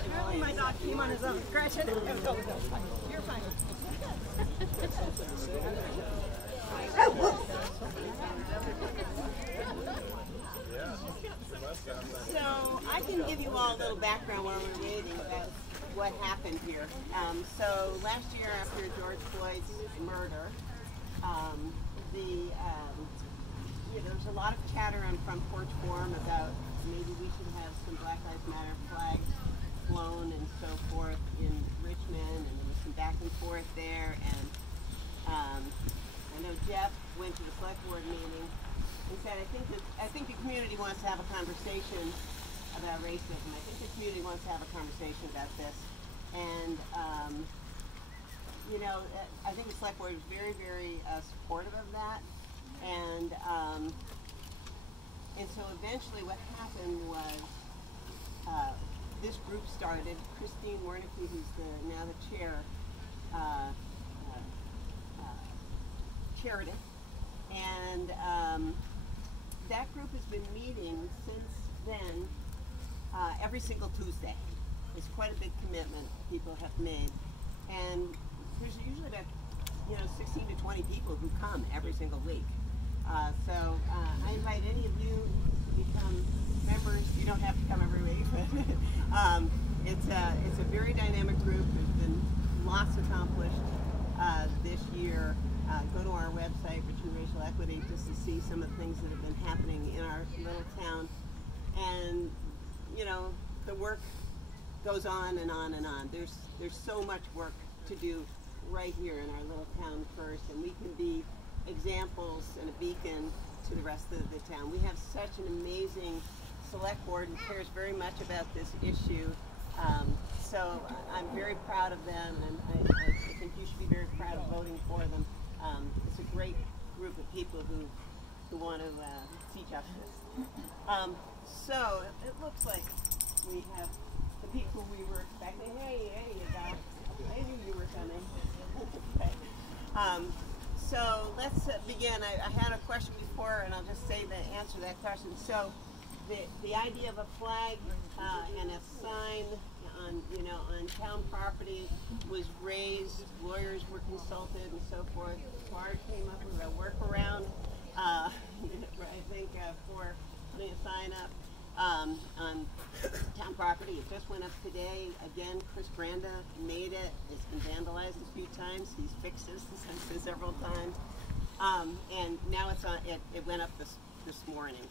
Apparently my dog came on his own. Gretchen, you're fine. So I can give you all a little background while we're waiting about what happened here. So last year after George Floyd's murder, there was a lot of chatter on Front Porch Forum about maybe we should have some Black Lives Matter flags flown and so forth in Richmond, and there was some back and forth there. And I know Jeff went to the select board meeting and said, I think the community wants to have a conversation about racism. I think the community wants to have a conversation about this. And I think the select board was very, very supportive of that. And so eventually what happened was this group started. Christine Wernicke, who's now the chair, chaired it. And that group has been meeting since then every single Tuesday. It's quite a big commitment people have made. And there's usually about 16 to 20 people who come every single week. So I invite any of you to become members. You don't have to come every week, but it's a very dynamic group. There's been lots accomplished this year. Go to our website, Richmond Racial Equity, just to see some of the things that have been happening in our little town. And the work goes on and on and on. There's so much work to do right here in our little town first, and we can be examples and a beacon to the rest of the town. We have such an amazing select board who cares very much about this issue. So I'm very proud of them, and I think you should be very proud of voting for them. It's a great group of people who want to see justice. So it looks like we have the people we were expecting. Hey, you guys. I knew you were coming. Okay. So let's begin. I had a question before, and I'll just say the answer to that question. So the idea of a flag and a sign on town property was raised. Lawyers were consulted and so forth. Bard came up with a workaround. I think for putting a sign up on town property. It just went up today. Again, Chris Branda made it. It's been vandalized a few times. He's fixed this several times. And now it's on. It went up this morning.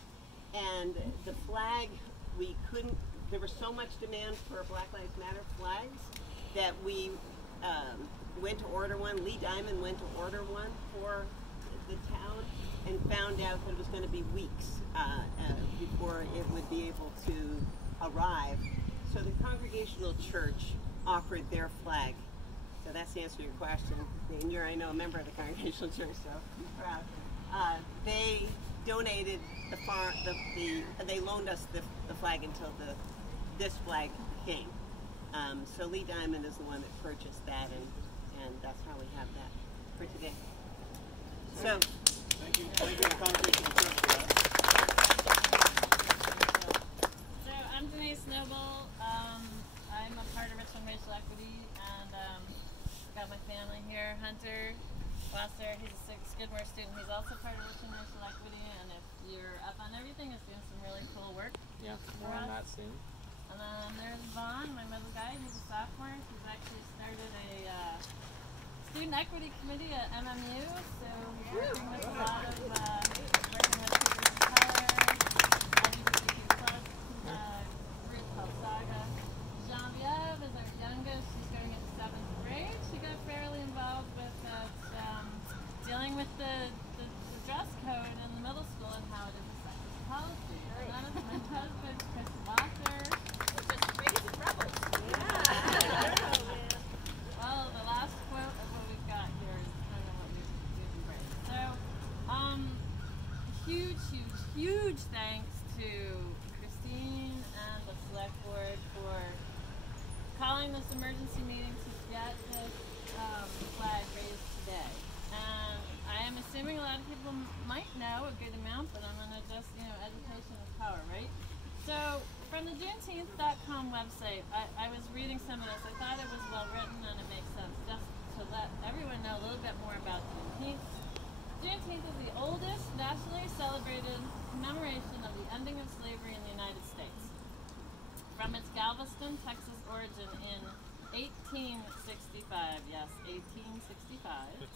And the flag, we couldn't. There was so much demand for Black Lives Matter flags that we went to order one. Lee Diamond went to order one for the town and found out that it was going to be weeks before it would be able to arrive. So the Congregational Church offered their flag. So that's the answer to your question. And you're, I know, a member of the Congregational Church, so I'm proud. They donated they loaned us the flag until this flag came. So Lee Diamond is the one that purchased that, and that's how we have that for today. So. Thank you to the Congregational Church for that. So I'm Denise Noble. I'm a part of Richmond Racial Equity, and got my family here. Hunter Wasser, he's a Skidmore student. He's also part of Richmond Racial Equity, and if you're up on everything, is doing some really cool work. Yeah, more on that soon. And then there's Vaughn, my middle guy. He's a sophomore. He's actually started a student equity committee at MMU, so he's working with a lot of working with people of color, LGBTQ+, group called Saga. Genevieve is our youngest. She's going into 7th grade. She got fairly involved with dealing with the dress code in the middle school and how it is a sexist policy. And then it's my husband, Chris Wasser. Well, the last quote of what we've got here is kind of what we've embraced. So, huge this emergency meeting to get this flag raised today. And I am assuming a lot of people might know a good amount, but I'm going to just, education is power, right? So, from the Juneteenth.com website, I was reading some of this. I thought it was well written and it makes sense just to let everyone know a little bit more about Juneteenth. Juneteenth is the oldest nationally celebrated commemoration of the ending of slavery in the United States. From its Galveston, Texas origin in 1865, yes, 1865,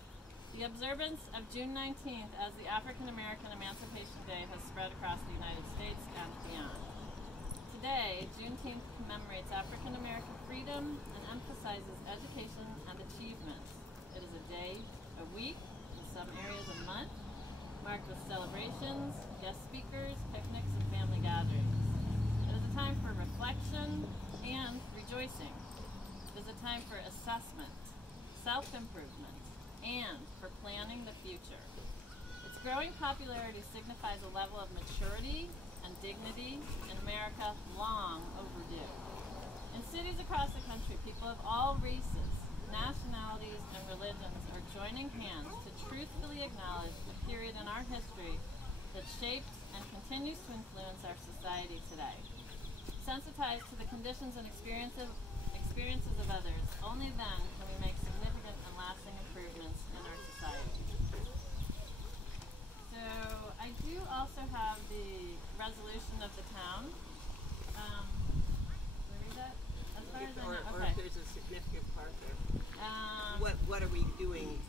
the observance of June 19th as the African American Emancipation Day has spread across the United States and beyond. Today, Juneteenth commemorates African American freedom and emphasizes education and achievement. It is a day, a week, in some areas a month, marked with celebrations, guest speakers, picnics, and family gatherings. It is a time for reflection and rejoicing. It is a time for assessment, self-improvement, and for planning the future. Its growing popularity signifies a level of maturity and dignity in America long overdue. In cities across the country, people of all races, nationalities, and religions are joining hands to truthfully acknowledge the period in our history that shaped and continues to influence our society today. Sensitized to the conditions and experiences of others, only then can we make significant and lasting improvements in our society. So I do also have the resolution of the town. Can we read that? As far as I know, Or okay. if there's a significant part there. Um, What are we doing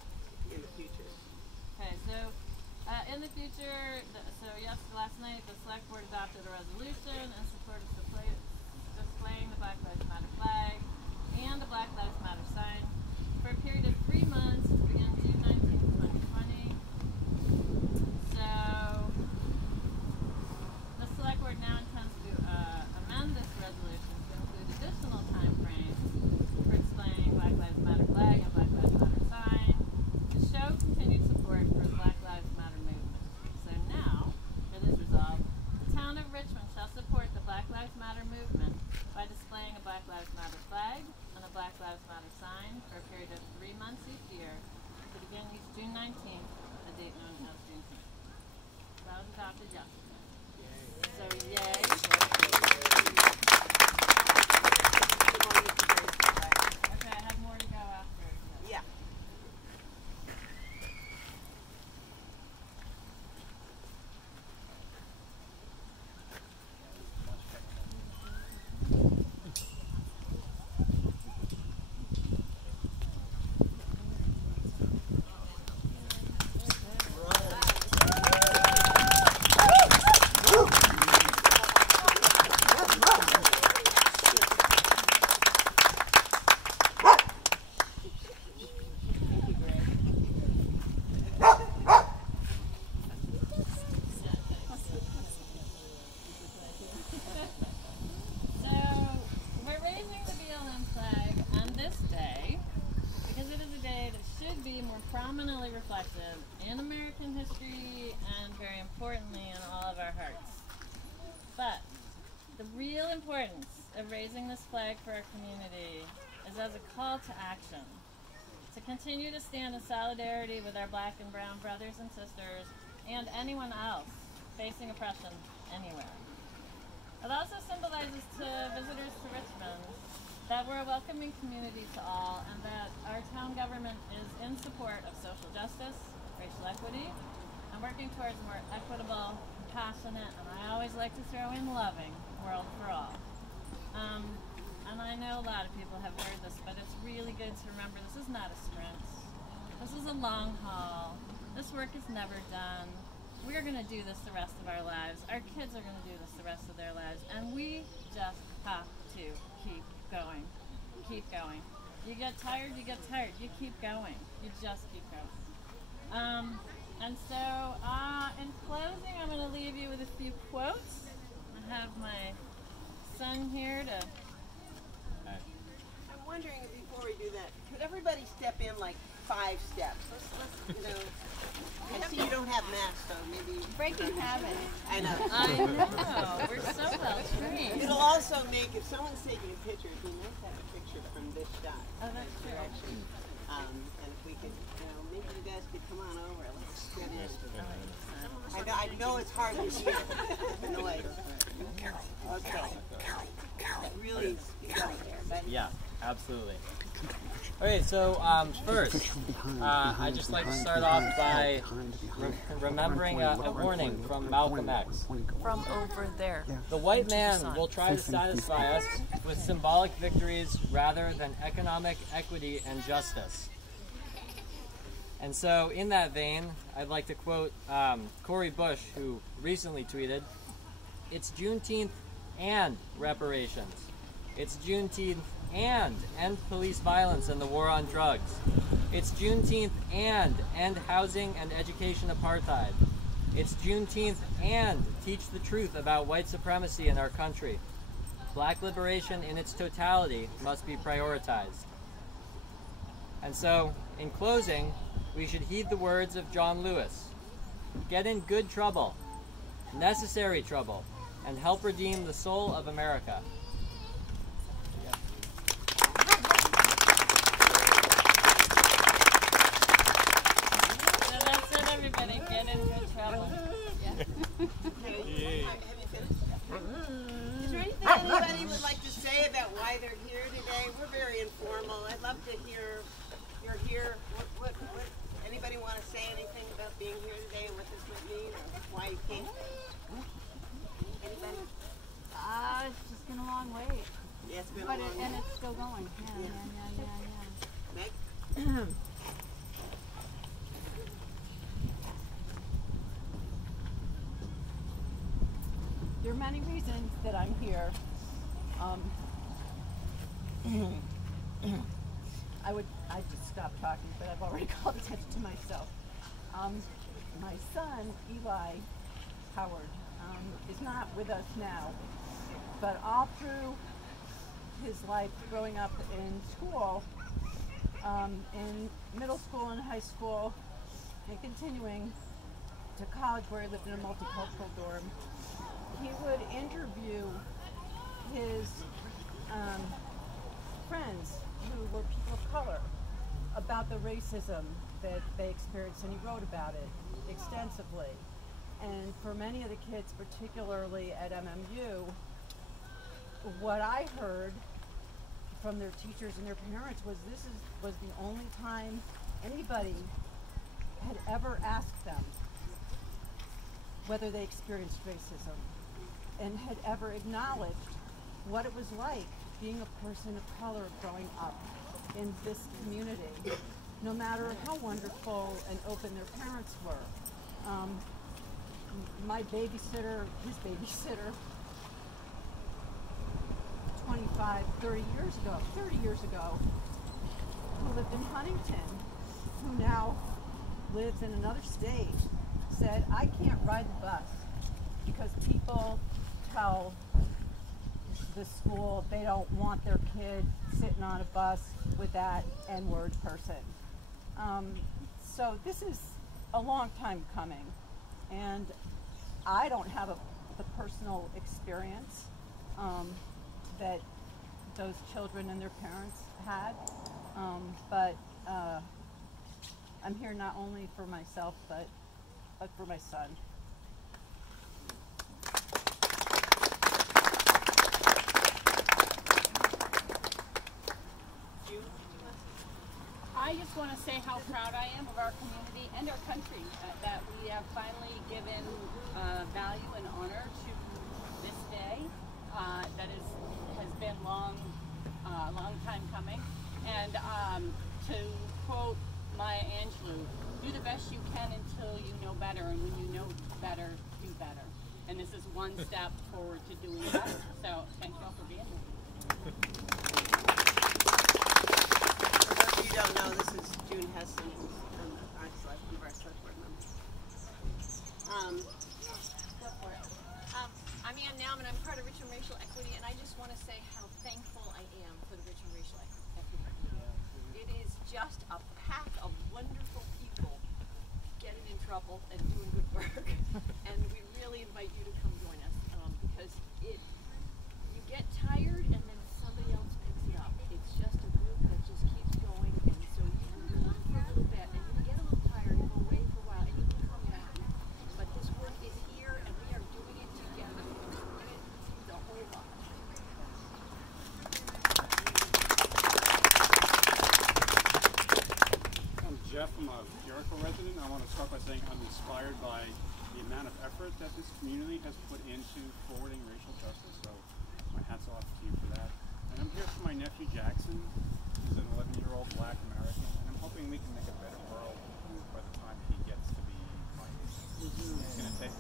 in the future? Okay, so in the future, last night the select board adopted a resolution in support of displaying the Black Lives Matter flag and the Black Lives Matter sign for a period of 3 months to begin June 19, 2020. So the select board now intends to amend this resolution to include additional time frames for displaying Black Lives Matter flag and Black Lives Matter sign to show continued support for the Black Lives Matter movement. So now, it is resolved, the town of Richmond shall support the Black Lives Matter movement by displaying a Black Lives Matter flag and a Black Lives Matter sign for a period of 3 months each year to begin June 19th, a date known as Juneteenth. That was adopted yesterday. So yay. Okay, I have more to go after. Yeah. Prominently reflected in American history and very importantly in all of our hearts. But the real importance of raising this flag for our community is as a call to action, to continue to stand in solidarity with our Black and brown brothers and sisters and anyone else facing oppression anywhere. It also symbolizes to visitors to Richmond that we're a welcoming community to all and that our town government is in support of social justice, racial equity, and working towards a more equitable, compassionate, and I always like to throw in loving world for all. And I know a lot of people have heard this, but it's really good to remember this is not a sprint. This is a long haul. This work is never done. We're going to do this the rest of our lives. Our kids are going to do this the rest of their lives. And we just have to keep going. Keep going. You get tired, you get tired. You keep going. You just keep going. And so, in closing, I'm going to leave you with a few quotes. I have my son here to... I'm wondering, before we do that, could everybody step in like 5 steps. Let's you know. I see you don't have masks, so maybe. Breaking habit. I know. I know. We're so well trained. It'll also make, if someone's taking a picture, it'd be nice to have a picture from this shot. Oh, that's true. Direction. And if we could, you know, maybe you guys could come on over. Let's get in. I know it's hard to hear the noise. Okay. Really speak up there. But Yeah, absolutely. Okay, so first, I'd just like to start off by remembering a warning from Malcolm X. From over there. The white man will try to satisfy us with symbolic victories rather than economic equity and justice. And so, in that vein, I'd like to quote Cori Bush, who recently tweeted, "It's Juneteenth and reparations. It's Juneteenth and end police violence and the war on drugs. It's Juneteenth and end housing and education apartheid. It's Juneteenth and teach the truth about white supremacy in our country. Black liberation in its totality must be prioritized." And so, in closing, we should heed the words of John Lewis. Get in good trouble, necessary trouble, and help redeem the soul of America. So that's it, everybody. Get in good trouble. have you finished? Is there anything anybody would like to say about why they're here today? We're very informal. I'd love to hear you're here. What anybody want to say anything about being here today and what this might mean or why you came? Anybody? It's just been a long wait. Yeah, it's been But a long and it's still going. Yeah. Meg? There are many reasons that I'm here. I'd just stop talking, but I've already called attention to myself. My son, Eli Howard, is not with us now, but all through his life growing up in school, in middle school and high school, and continuing to college where he lived in a multicultural dorm, he would interview his friends who were people of color about the racism that they experienced, and he wrote about it extensively. And for many of the kids, particularly at MMU, what I heard from their teachers and their parents was was the only time anybody had ever asked them whether they experienced racism and had ever acknowledged what it was like being a person of color growing up in this community, no matter how wonderful and open their parents were. My babysitter, his babysitter, 30 years ago, who lived in Huntington, who now lives in another state, said, "I can't ride the bus because people tell the school they don't want their kid sitting on a bus with that N-word person." So this is a long time coming, and I don't have the personal experience that those children and their parents had, but I'm here not only for myself, but for my son. I just want to say how proud I am of our community and our country that we have finally given value and honor to this day that has been long time coming. And to quote Maya Angelou, "Do the best you can until you know better, and when you know better, do better." And this is one step forward to doing better. So thank you all for being here. For those of you who don't know, this is June Heston, who's one of our select board members. Go for it. I'm Ann Nauman. I'm part of Richmond Racial Equity, and I just want to say how thankful I am for the Richmond Racial Equity. It is just a pack of America resident. I want to start by saying I'm inspired by the amount of effort that this community has put into forwarding racial justice, so my hat's off to you for that. And I'm here for my nephew Jackson, who's an 11-year-old black American, and I'm hoping we can make a better world by the time he gets to be my age. It's going to take,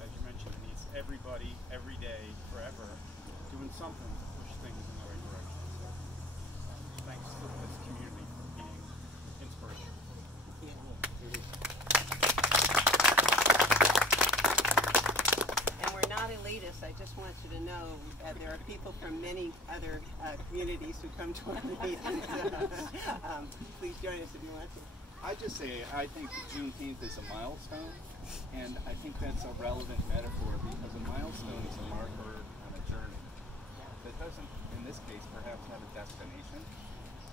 as you mentioned, it needs everybody, every day, forever, doing something to push things in the right direction. So, thanks to this community for being inspirational. And we're not elitist. I just want you to know that there are people from many other communities who come to our meetings. Please join us if you want to. I just say I think Juneteenth is a milestone, and I think that's a relevant metaphor because a milestone is a marker on a journey that doesn't, in this case, perhaps have a destination.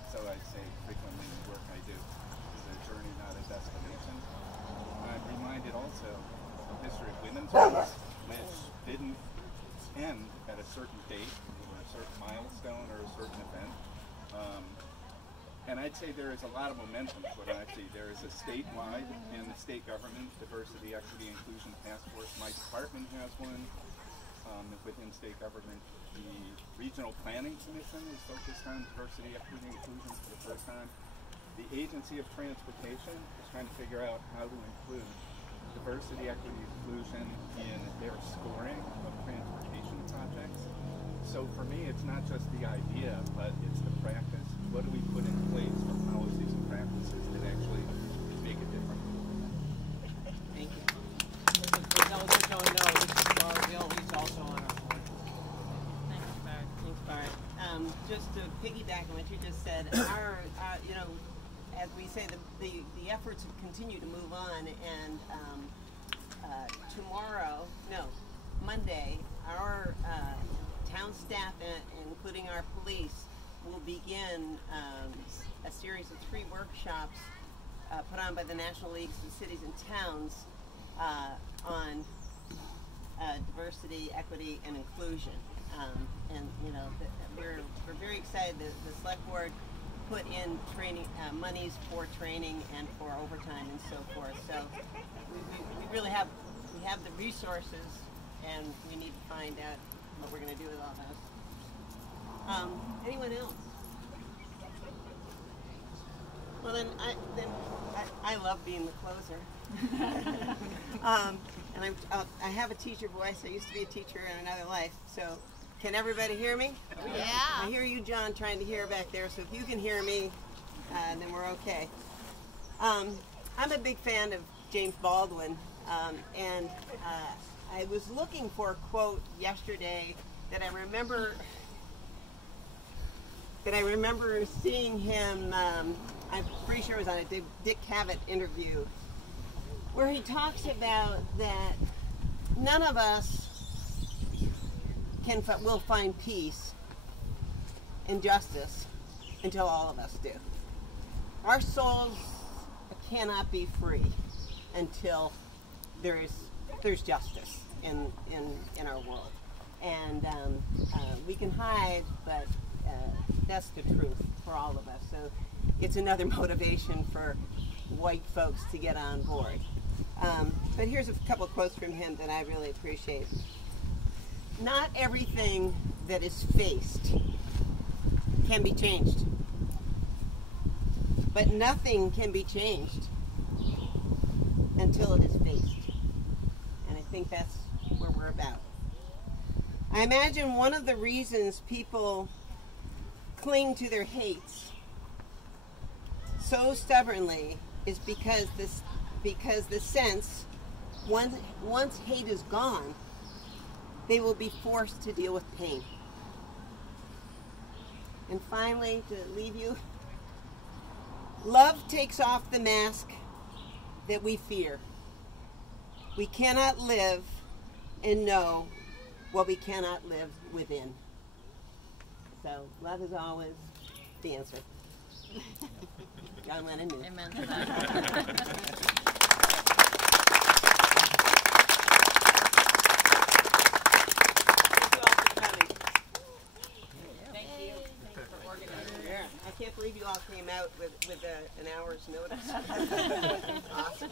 So I say frequently in the work I do, is a journey, not a destination. I'm reminded also of the history of women's rights, which didn't end at a certain date or a certain milestone or a certain event. And I'd say there is a lot of momentum to what I see. There is a statewide and the state government diversity, equity, inclusion task force. My department has one within state government. The Regional Planning Commission is focused on diversity, equity, and inclusion for the first time. The Agency of Transportation is trying to figure out how to include diversity, equity, inclusion in their scoring of transportation projects. So for me, it's not just the idea, but it's the practice. What do we put in place for policies and practices that actually make a difference? Thank you. For those that don't know, this is Bill. He's also on our board. Thanks, Bart. Thanks, Bart. Just to piggyback on what you just said, our you know, as we say, the efforts continue to move on, and Monday, our town staff, including our police, will begin a series of 3 workshops put on by the National Leagues of Cities and Towns on diversity, equity, and inclusion. And you know, we're very excited that the select board put in training monies for training and for overtime and so forth. So we really have the resources, and we need to find out what we're going to do with all those. Anyone else? Well, then I love being the closer. And I have a teacher voice. I used to be a teacher in another life. So, can everybody hear me? Yeah. I hear you, John, trying to hear back there. So if you can hear me, then we're okay. I'm a big fan of James Baldwin, and I was looking for a quote yesterday that I remember seeing him. I'm pretty sure it was on a Dick Cavett interview, where he talks about that none of us will find peace and justice until all of us do. Our souls cannot be free until there's justice in our world. And we can hide, but that's the truth for all of us. So it's another motivation for white folks to get on board. But here's a couple of quotes from him that I really appreciate. Not everything that is faced can be changed, but nothing can be changed until it is faced. And I think that's where we're about. I imagine one of the reasons people cling to their hates so stubbornly is because the sense, once hate is gone, they will be forced to deal with pain. And finally, to leave you, love takes off the mask that we fear. We cannot live and know what we cannot live within. So, love is always the answer. John Lennon knew. Amen to that. can't believe you all came out with an hour's notice. Awesome.